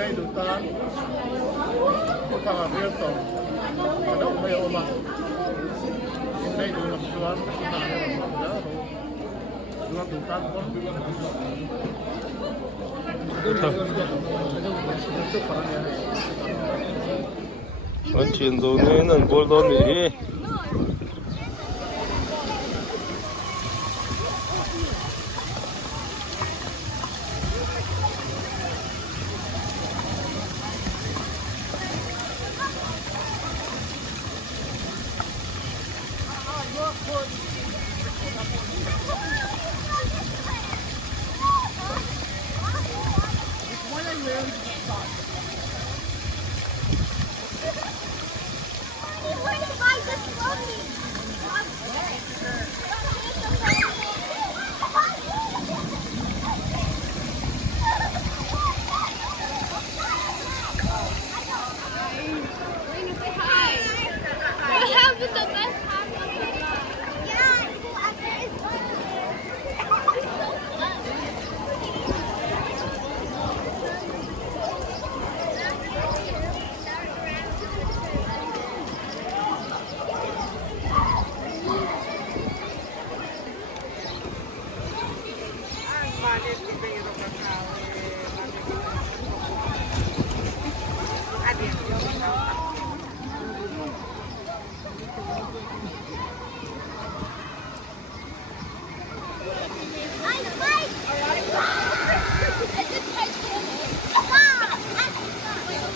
lấy được ta có cả việc tổng cái đâu mấy ông mà lấy được làm sao đó rồi được ta có anh chuyển đồ nên là bố đồ này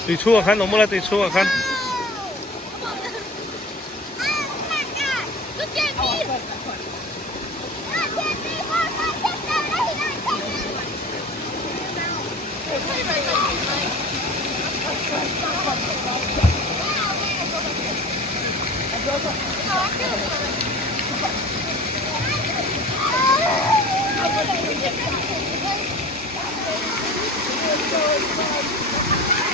tùy chua khăn nó mua là tùy chua khăn Hãy subscribe cho kênh Ghiền Mì Gõ để không bỏ lỡ những video hấp dẫn.